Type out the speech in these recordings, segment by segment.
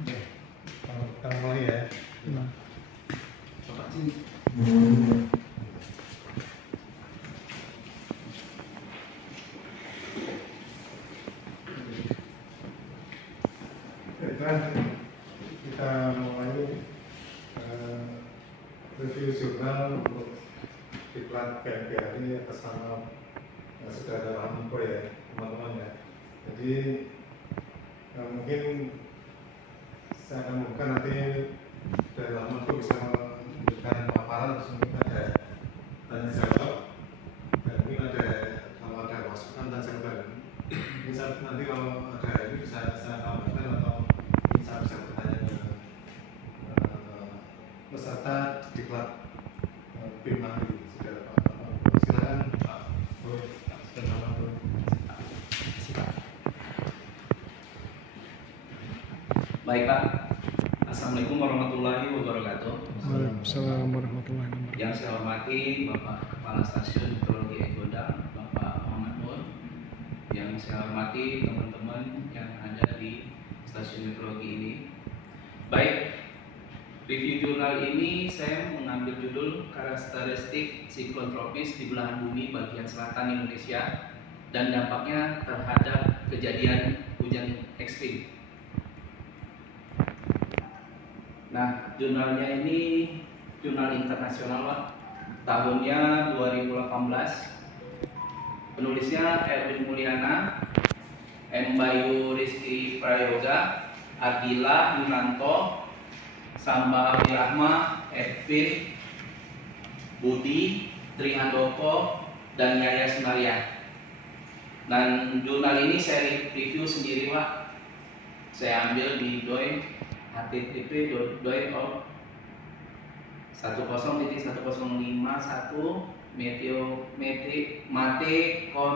Oke, kita mulai ya. Coba sini. Kita mulai review jurnal untuk diklat KMPRI atas nama Saudara Rahmanko ya teman-teman ya. Jadi mungkin saya akan buka nanti dari Rahmanko bisa memberikan paparan, terus mungkin ada tanya jawab dan mungkin kalau ada masukan dan jawaban. Bisa nanti kalau ada ini bisa saya tambahkan atau bisa bertanya ke peserta diklat BIM ahli. Silakan Pak Boy, selamat Boy. Baik Pak, Assalamualaikum warahmatullahi wabarakatuh. Waalaikumsalam warahmatullahi wabarakatuh. Yang saya hormati Bapak Kepala Stasiun Meteorologi Egodang, Bapak Muhammad Nur. Yang saya hormati teman-teman yang ada di stasiun meteorologi ini. Baik, review jurnal ini saya mengambil judul karakteristik siklon tropis di belahan bumi bagian selatan Indonesia dan dampaknya terhadap kejadian hujan ekstrim. Nah, jurnalnya ini jurnal internasional Pak. Tahunnya 2018. Penulisnya Erwin Mulyana, M. Bayu Rizky Prayoga, Ardila Yunanto, Samba Abdirahma, Edwin, Budi, Tri Handoko, dan Yaya Sunaria. Dan jurnal ini saya review sendiri Pak. Saya ambil di DOI http://doi.org 10.1051 Mate.com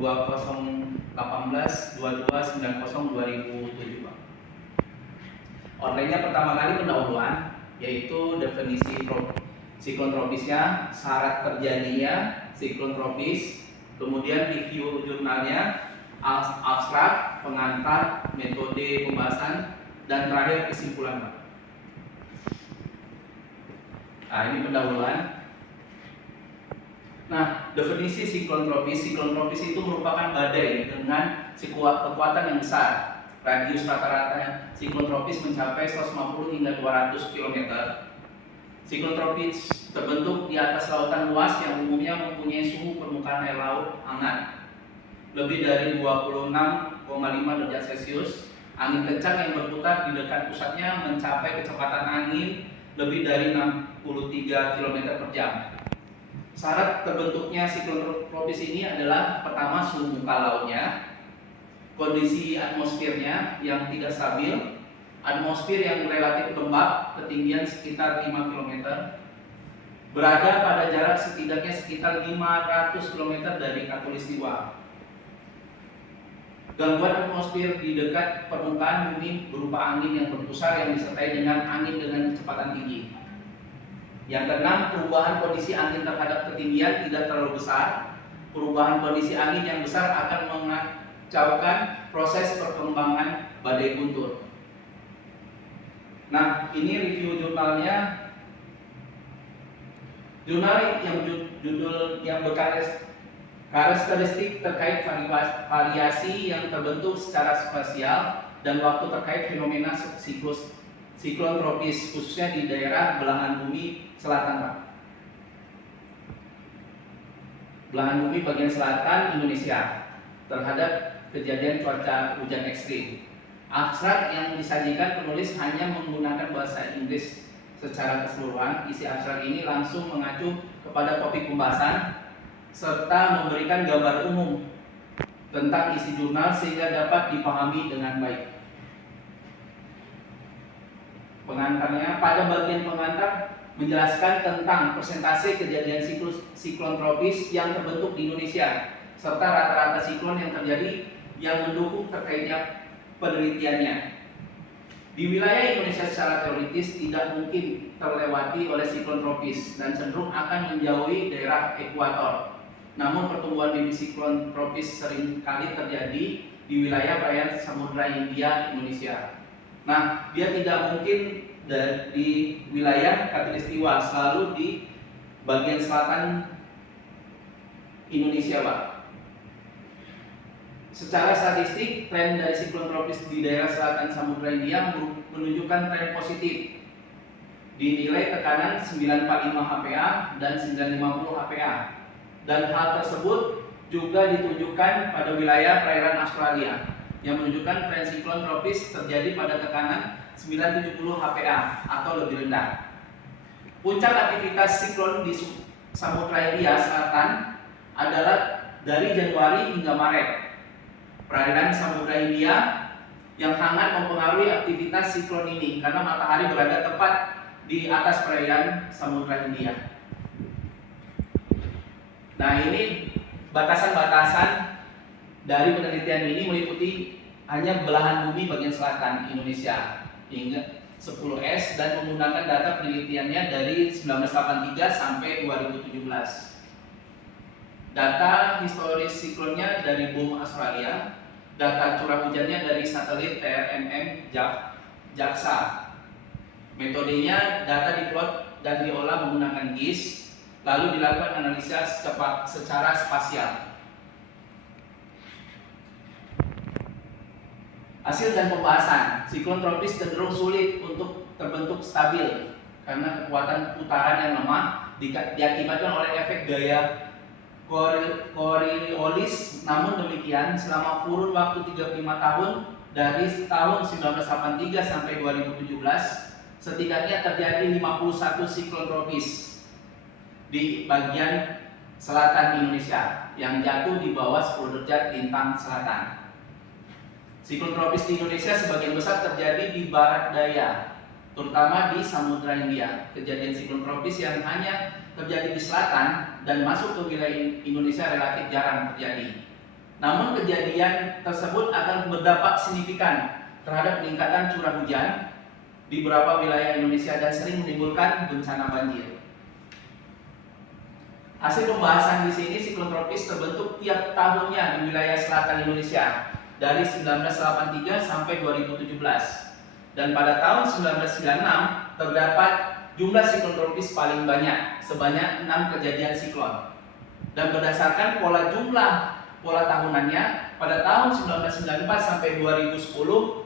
2018-2290-2007 Pak. Online-nya pertama kali pendahuluan, yaitu definisi siklon tropisnya, syarat terjadinya siklon tropis, kemudian review jurnalnya, abstrak, pengantar, metode pembahasan, dan terakhir kesimpulan Pak. Nah, ini pendahuluan. Nah, definisi siklon tropis itu merupakan badai dengan kekuatan yang besar. Radius rata-rata siklon tropis mencapai 150 hingga 200 km. Siklon tropis terbentuk di atas lautan luas yang umumnya mempunyai suhu permukaan air laut hangat lebih dari 26,5 derajat Celcius. Angin kencang yang berputar di dekat pusatnya mencapai kecepatan angin lebih dari 63 km per jam. Syarat terbentuknya siklon tropis ini adalah pertama suhu muka lautnya, kondisi atmosfernya yang tidak stabil, atmosfer yang relatif lembab, ketinggian sekitar 5 km, berada pada jarak setidaknya sekitar 500 km dari khatulistiwa. Gangguan atmosfer di dekat permukaan bumi berupa angin yang berpusar yang disertai dengan angin dengan kecepatan tinggi. Yang keenam, perubahan kondisi angin terhadap ketinggian tidak terlalu besar. Perubahan kondisi angin yang besar akan mengacaukan proses perkembangan badai guntur. Nah, ini review jurnalnya. Jurnal yang judul yang karakteristik terkait variasi yang terbentuk secara spasial dan waktu terkait fenomena siklon tropis khususnya di daerah belahan bumi selatan Pak. Belahan bumi bagian selatan Indonesia terhadap kejadian cuaca hujan ekstrim. Abstrak yang disajikan penulis hanya menggunakan bahasa Inggris secara keseluruhan. Isi abstrak ini langsung mengacu kepada topik pembahasan serta memberikan gambar umum tentang isi jurnal sehingga dapat dipahami dengan baik. Pengantarnya, pada bagian pengantar menjelaskan tentang persentase kejadian siklon tropis yang terbentuk di Indonesia serta rata-rata siklon yang terjadi yang mendukung terkaitnya penelitiannya. Di wilayah Indonesia secara teoritis tidak mungkin terlewati oleh siklon tropis dan cenderung akan menjauhi daerah ekuator. Namun pertumbuhan bibit siklon tropis seringkali terjadi di wilayah perairan Samudra Hindia Indonesia. Nah, dia tidak mungkin di wilayah khatulistiwa, selalu di bagian selatan Indonesia, Pak. Secara statistik, tren dari siklon tropis di daerah selatan Samudra Hindia menunjukkan tren positif. Dinilai tekanan 945 HPA dan 950 HPA. Dan hal tersebut juga ditunjukkan pada wilayah perairan Australia yang menunjukkan tren siklon tropis terjadi pada tekanan 970 HPA atau lebih rendah. Puncak aktivitas siklon di Samudra Hindia Selatan adalah dari Januari hingga Maret. Perairan Samudra Hindia yang hangat mempengaruhi aktivitas siklon ini karena matahari berada tepat di atas perairan Samudra Hindia. Nah, ini batasan-batasan dari penelitian ini meliputi hanya belahan bumi bagian selatan Indonesia hingga 10S dan menggunakan data penelitiannya dari 1983 sampai 2017. Data historis siklonnya dari BOM Australia, data curah hujannya dari satelit TRMM JAXA. Metodenya data diplot dan diolah menggunakan GIS, lalu dilakukan analisa secara spasial. Hasil dan pembahasan, siklon tropis cenderung sulit untuk terbentuk stabil karena kekuatan putaran yang lemah diakibatkan oleh efek gaya Coriolis. Namun demikian, selama kurun waktu 35 tahun dari tahun 1983 sampai 2017, setidaknya terjadi 51 siklon tropis di bagian selatan Indonesia yang jatuh di bawah 10 derajat lintang selatan. Siklon tropis di Indonesia sebagian besar terjadi di barat daya, terutama di Samudra Hindia. Kejadian siklon tropis yang hanya terjadi di selatan dan masuk ke wilayah Indonesia relatif jarang terjadi. Namun kejadian tersebut akan berdampak signifikan terhadap peningkatan curah hujan di beberapa wilayah Indonesia dan sering menimbulkan bencana banjir. Hasil pembahasan di sini, siklon tropis terbentuk tiap tahunnya di wilayah selatan Indonesia dari 1983 sampai 2017. Dan pada tahun 1996 terdapat jumlah siklon tropis paling banyak, sebanyak 6 kejadian siklon. Dan berdasarkan pola tahunannya, pada tahun 1994 sampai 2010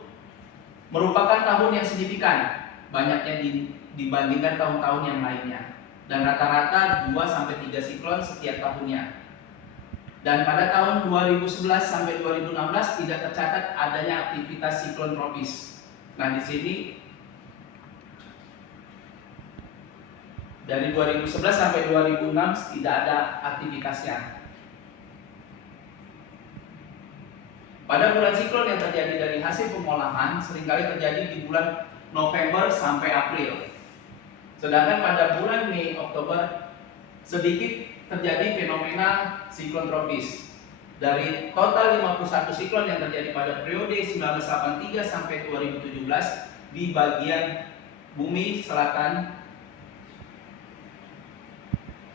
merupakan tahun yang signifikan, banyaknya dibandingkan tahun-tahun yang lainnya. Dan rata-rata 2 sampai 3 siklon setiap tahunnya. Dan pada tahun 2011 sampai 2016 tidak tercatat adanya aktivitas siklon tropis. Nah, di sini dari 2011 sampai 2006 tidak ada aktivitasnya. Pada bulan siklon yang terjadi dari hasil pengolahan seringkali terjadi di bulan November sampai April. Sedangkan pada bulan Mei, Oktober sedikit terjadi fenomena siklon tropis. Dari total 51 siklon yang terjadi pada periode 1983 sampai 2017 di bagian bumi selatan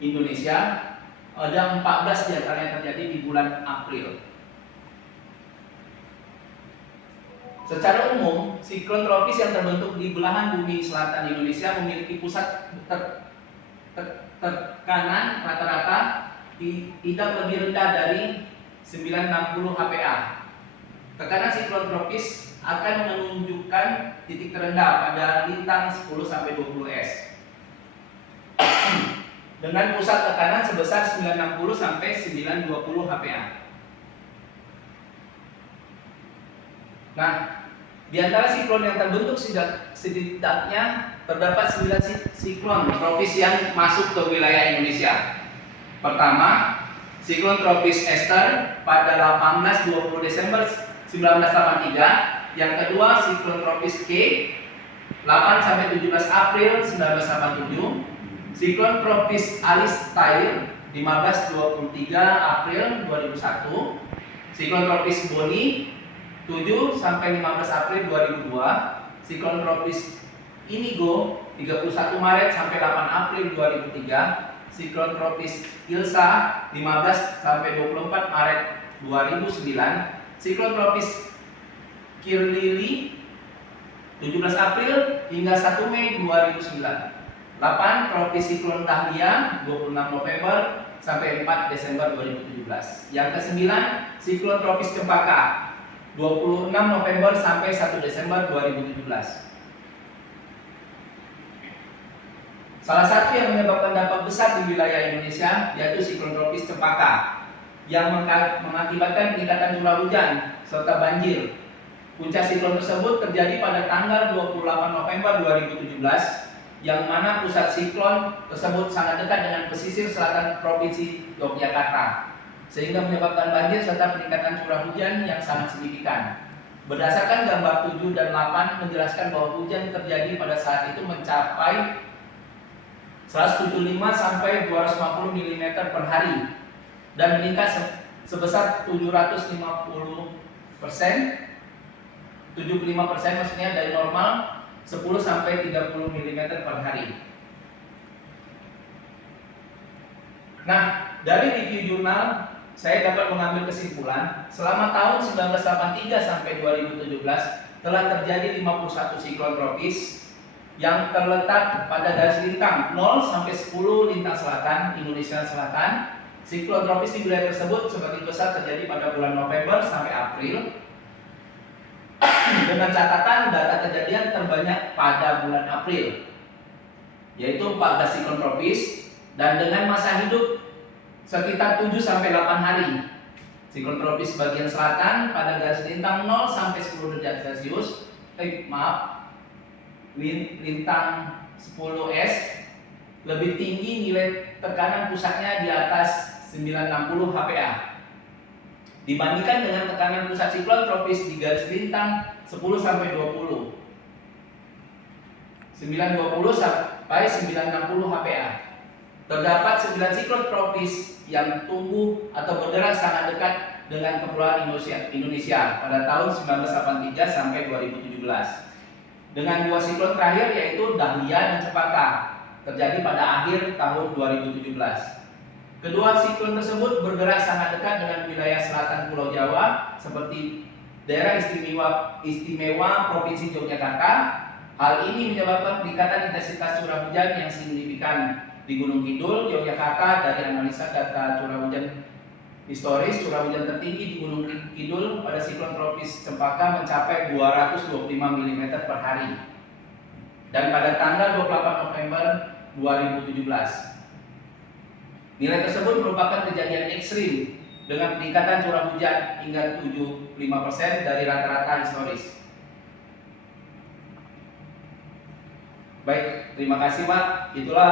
Indonesia, ada 14 diantaranya yang terjadi di bulan April. Secara umum, siklon tropis yang terbentuk di belahan bumi selatan Indonesia memiliki pusat tekanan rata-rata tidak lebih rendah dari 960 HPA. Tekanan siklon tropis akan menunjukkan titik terendah pada lintang 10 sampai 20 S. Dengan pusat tekanan sebesar 960 sampai 920 HPA. Nah, di antara siklon yang terbentuk setidaknya terdapat 9 siklon tropis yang masuk ke wilayah Indonesia. Pertama, siklon tropis Esther pada 18-20 Desember 1983. Yang kedua, siklon tropis K 8-17 April 1987. Siklon tropis Alistair 15-23 April 2001. Siklon tropis Bonnie 7-15 April 2002, siklon tropis Inigo 31 Maret sampai 8 April 2003, siklon tropis Ilsa 15 sampai 24 Maret 2009, siklon tropis Kirlili 17 April hingga 1 Mei 2009. 8 tropis siklon Dahlia 26 November sampai 4 Desember 2017. Yang ke-9 siklon tropis Cempaka 26 November sampai 1 Desember 2017. Salah satu yang menyebabkan dampak besar di wilayah Indonesia yaitu siklon tropis Cempaka yang mengakibatkan peningkatan curah hujan serta banjir. Puncak siklon tersebut terjadi pada tanggal 28 November 2017 yang mana pusat siklon tersebut sangat dekat dengan pesisir selatan Provinsi Yogyakarta sehingga menyebabkan banjir serta peningkatan curah hujan yang sangat signifikan. Berdasarkan gambar 7 dan 8 menjelaskan bahwa hujan terjadi pada saat itu mencapai 175 sampai 250 mm per hari dan meningkat sebesar 750%, 75% maksudnya dari normal 10 sampai 30 mm per hari. Nah, dari review jurnal saya dapat mengambil kesimpulan selama tahun 1983 sampai 2017 telah terjadi 51 siklon tropis yang terletak pada garis lintang 0 sampai 10 lintang selatan Indonesia Selatan. Siklon tropis di wilayah tersebut sebagian besar terjadi pada bulan November sampai April dengan catatan data kejadian terbanyak pada bulan April yaitu 14 siklon tropis dan dengan masa hidup sekitar 7 sampai 8 hari. Siklon tropis bagian selatan pada garis lintang 0 sampai 10 derajat Celcius. Lintang 10S lebih tinggi nilai tekanan pusatnya di atas 960 HPA dibandingkan dengan tekanan pusat siklon tropis di garis lintang 10 sampai 20. 920 sampai 960 HPA. Terdapat 9 siklon tropis yang tumbuh atau bergerak sangat dekat dengan kepulauan Indonesia pada tahun 1983 sampai 2017. Dengan 2 siklon terakhir yaitu Dahlia dan Cempaka terjadi pada akhir tahun 2017. Kedua siklon tersebut bergerak sangat dekat dengan wilayah selatan Pulau Jawa seperti daerah istimewa Provinsi Yogyakarta. Hal ini menyebabkan peningkatan intensitas curah hujan yang signifikan di Gunung Kidul, Yogyakarta. Dari analisa data curah hujan historis, curah hujan tertinggi di Gunung Kidul pada siklon tropis Cempaka mencapai 225 mm per hari dan pada tanggal 28 November 2017. Nilai tersebut merupakan kejadian ekstrim dengan peningkatan curah hujan hingga 75% dari rata-rata historis. Baik, terima kasih Pak. Itulah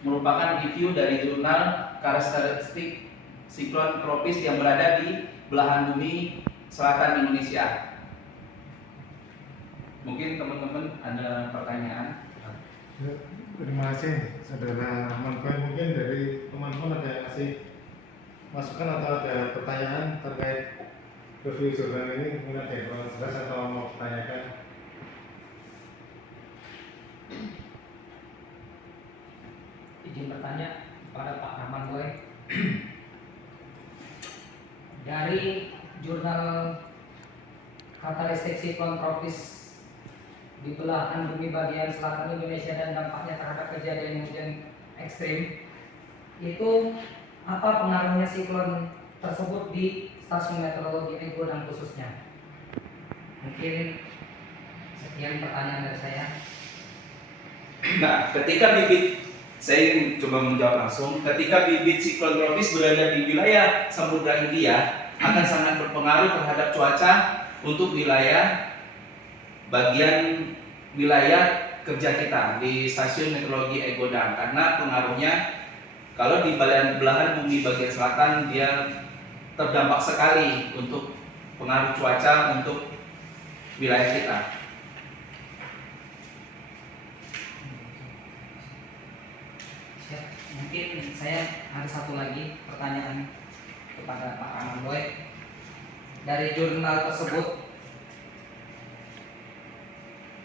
merupakan review dari jurnal karakteristik siklon tropis yang berada di belahan bumi selatan Indonesia. Mungkin teman-teman ada pertanyaan? Ya, terima kasih Saudara Manfred. Mungkin dari teman-teman ada yang kasih masukan atau ada pertanyaan terkait review jurnal ini, mungkin ada yang kurang jelas atau mau bertanyakan. Izin bertanya kepada Pak Rahman Boy. Dari jurnal karakteristik siklon tropis di belahan bumi bagian selatan Indonesia dan dampaknya terhadap kejadian hujan ekstrim, itu apa pengaruhnya siklon tersebut di stasiun meteorologi Ego dan khususnya? Mungkin sekian pertanyaan dari saya. Nah, ketika saya ingin coba menjawab langsung. Ketika bibit siklon tropis berada di wilayah Samudra Hindia, akan sangat berpengaruh terhadap cuaca untuk bagian wilayah kerja kita di stasiun meteorologi Egodang, karena pengaruhnya kalau di belahan bumi bagian selatan dia terdampak sekali untuk pengaruh cuaca untuk wilayah kita. Mungkin saya ada satu lagi pertanyaan kepada Pak Rahman Boy. Dari jurnal tersebut,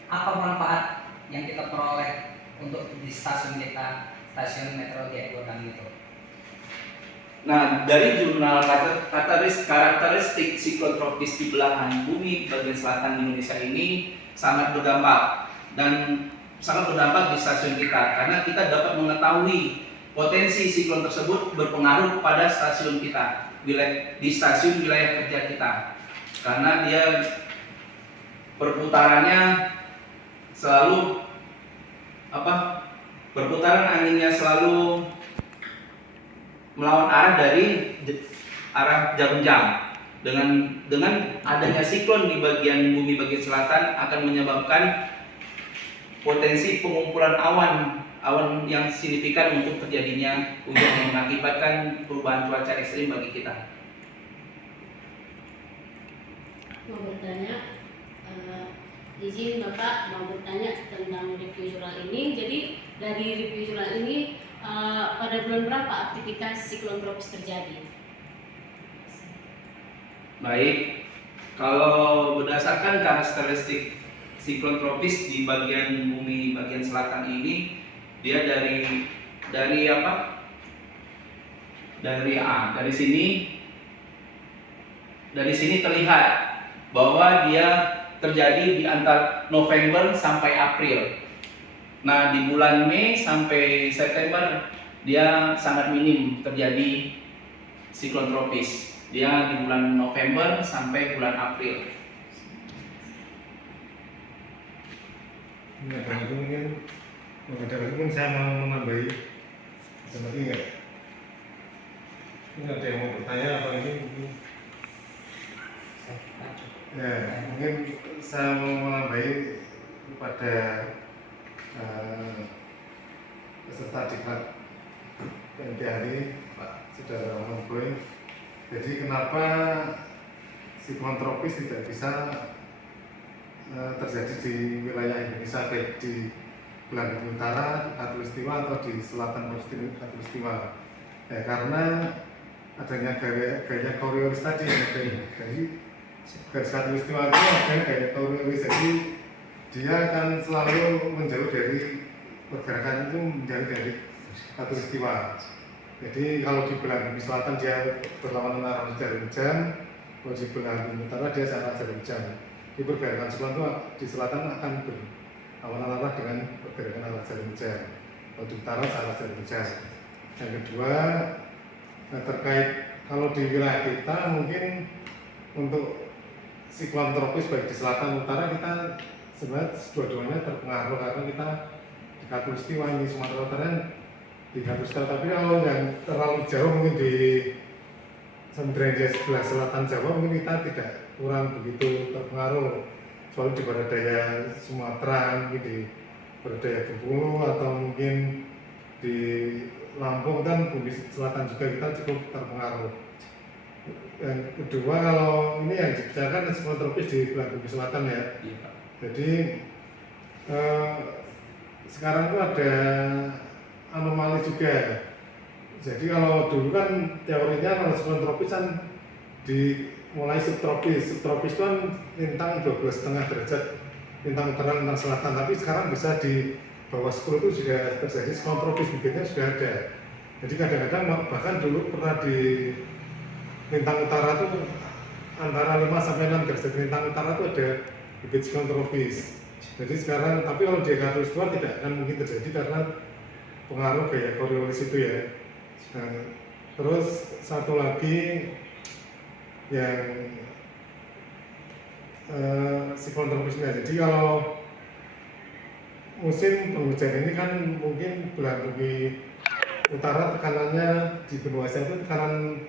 apa manfaat yang kita peroleh untuk di stasiun kita, stasiun meteorologi Egodang itu? Nah, dari jurnal karakteristik siklon tropis di belahan bumi bagian selatan Indonesia ini sangat berdampak di stasiun kita karena kita dapat mengetahui potensi siklon tersebut berpengaruh pada stasiun kita, di stasiun wilayah kerja kita, karena dia perputarannya selalu perputaran anginnya selalu melawan arah dari arah jarum jam. Dengan adanya siklon di bagian bumi bagian selatan akan menyebabkan potensi pengumpulan awan yang signifikan untuk terjadinya hujan yang mengakibatkan perubahan cuaca ekstrim bagi kita. Mau bertanya, izin Bapak mau bertanya tentang review jurnal ini. Jadi dari review jurnal ini pada bulan berapa aktivitas siklon tropis terjadi? Baik, kalau berdasarkan karakteristik siklon tropis di bagian bumi bagian selatan ini, dia dari sini terlihat bahwa dia terjadi di antara November sampai April. Nah, di bulan Mei sampai September dia sangat minim terjadi siklon tropis. Dia di bulan November sampai bulan April. Ini ada mungkin saya mau menambahi seperti enggak? Ini ada yang mau bertanya apa ini? Ya, mungkin saya mau menambahi kepada peserta diklat PNPHRI Pak Saudara Rahman Boy. Jadi kenapa siklon tropis tidak bisa terjadi di wilayah Indonesia, baik di belahan bumi utara, Khatulistiwa atau di selatan Khatulistiwa? Ya, karena adanya gaya Coriolis tadi, dari garis Khatulistiwa itu ada gaya Coriolis, jadi dia akan selalu menjauh dari pergerakan itu, menjauh dari Khatulistiwa. Jadi kalau di belahan bumi selatan dia berlawanan arah jarum jam, kalau di belahan bumi utara dia arah jarum jam. Di pergerakan siklon itu di selatan akan berlawanan arah dengan pergerakan arah jarum jam, kalau di utara arah jarum jam. Yang kedua, terkait kalau di wilayah kita mungkin untuk siklon tropis baik di selatan utara kita sebenarnya dua-duanya terpengaruh karena kita di Khatulistiwa ini Sumatera Utara di Khatulistiwa, tapi kalau yang terlalu jauh mungkin di Samudra Hindia sebelah selatan Jawa mungkin kita tidak kurang begitu terpengaruh, soalnya di barat daya Sumatera, mungkin di barat daya Bengkulu atau mungkin di Lampung kan bumi selatan juga kita cukup terpengaruh. Yang kedua, kalau ini yang dibicarakan siklon tropis di belahan bumi selatan ya. Iya, Pak. Jadi sekarang tuh ada anomali juga. Jadi kalau dulu kan teorinya kalau siklon tropis kan mulai subtropis itu kan lintang 12,5 derajat lintang utara lintang selatan, tapi sekarang bisa di bawah 10 itu sudah terjadi siklon tropis, bibitnya sudah ada. Jadi kadang-kadang bahkan dulu pernah di lintang utara itu antara 5 sampai 6 derajat lintang utara itu ada bibit siklon tropis. Jadi sekarang, tapi kalau di Khatulistiwa tidak akan mungkin terjadi karena pengaruh gaya Coriolis itu ya. Nah, terus satu lagi yang siklon tropisnya. Jadi kalau musim penghujan ini kan mungkin belahan bumi utara tekanannya di benua Asia itu tekanan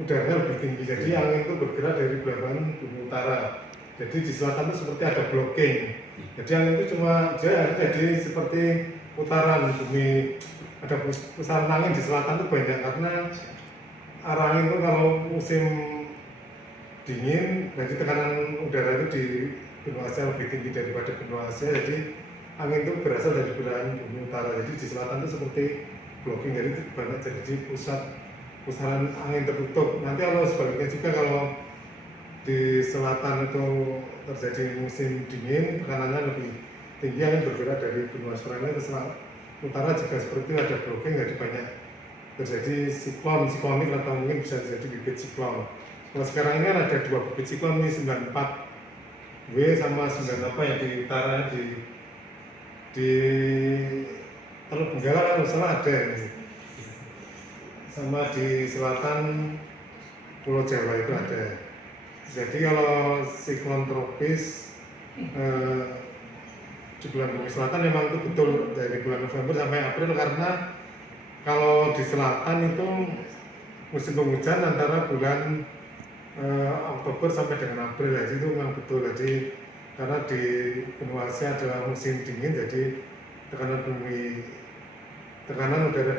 udaranya lebih tinggi. Jadi angin itu bergerak dari belahan bumi utara. Jadi di selatan itu seperti ada blocking. Jadi angin itu cuma jadi seperti putaran bumi, ada pusaran angin di selatan itu banyak karena arah angin itu kalau musim dingin, jadi tekanan udara itu di benua Asia lebih tinggi daripada benua Asia. Jadi angin itu berasal dari belahan bumi utara. Jadi di selatan itu seperti blocking, jadi banyak jadi pusaran angin tertutup. Nanti kalau sebaliknya juga kalau di selatan itu terjadi musim dingin, tekanannya lebih tinggi, angin bergerak dari benua Australia ke utara juga seperti itu, ada blocking, jadi banyak terjadi siklonik atau mungkin bisa jadi bibit siklon. Kalau sekarang ini kan ada 2 bibit siklon nih, 94W sama 9 apa yang di utara di Teluk Benggala kalau salah ada ini. Sama di selatan Pulau Jawa itu ada. Jadi kalau siklon tropis di bulan bumi selatan memang itu betul dari bulan November sampai April, karena kalau di selatan itu musim penghujan antara bulan Oktober sampai dengan April, jadi itu memang betul. Jadi karena di benua Asia adalah musim dingin, jadi tekanan udara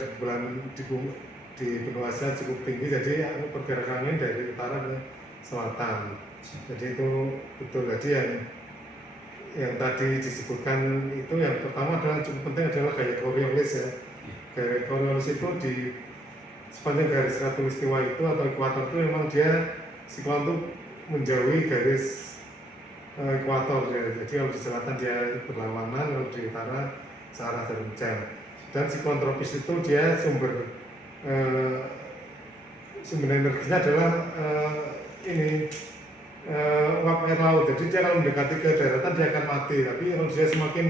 di benua Asia cukup tinggi, jadi pergerakan angin dari utara ke selatan. Jadi itu betul. Jadi yang tadi disebutkan itu yang pertama adalah cukup penting adalah gaya Coriolis ya. Gaya Coriolis itu di sepanjang garis khatulistiwa itu atau ekuator itu memang dia siklon itu menjauhi garis ekuator ya. Jadi kalau di selatan dia berlawanan, kalau di utara searah jarum jam. Dan siklon tropis itu dia sumber energinya adalah uap air laut. Jadi dia kalau mendekati ke daratan dia akan mati, tapi kalau dia semakin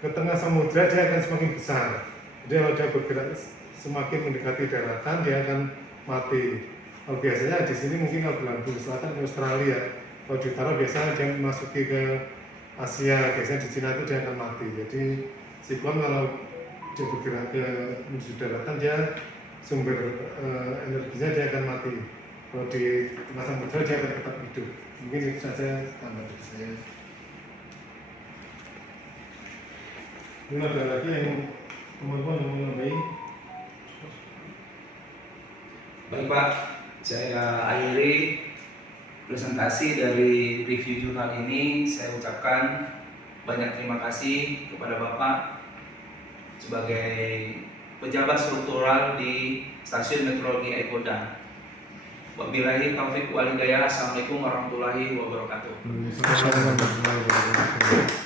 ke tengah samudra dia akan semakin besar. Jadi kalau dia bergerak semakin mendekati daratan dia akan mati. Kalau biasanya di sini mungkin kalau bulan bumi selatan ke Australia, kalau di utara biasanya dia memasuki ke Asia, biasanya di Cina itu dia akan mati. Jadi siklon kalau dia bergerak ke menuju daratan dia sumber energinya dia akan mati. Kalau di tengah samudra dia akan tetap hidup. Mungkin itu saja tambahan dari saya. Ini ada lagi yang teman-teman yang mau nambahin? Baik Pak, saya akhiri presentasi dari review jurnal ini. Saya ucapkan banyak terima kasih kepada Bapak sebagai pejabat struktural di Stasiun Meteorologi Ekoda. Wabillahi taufiq wal hidayah. Assalamualaikum warahmatullahi wabarakatuh. Assalamualaikum warahmatullahi wabarakatuh.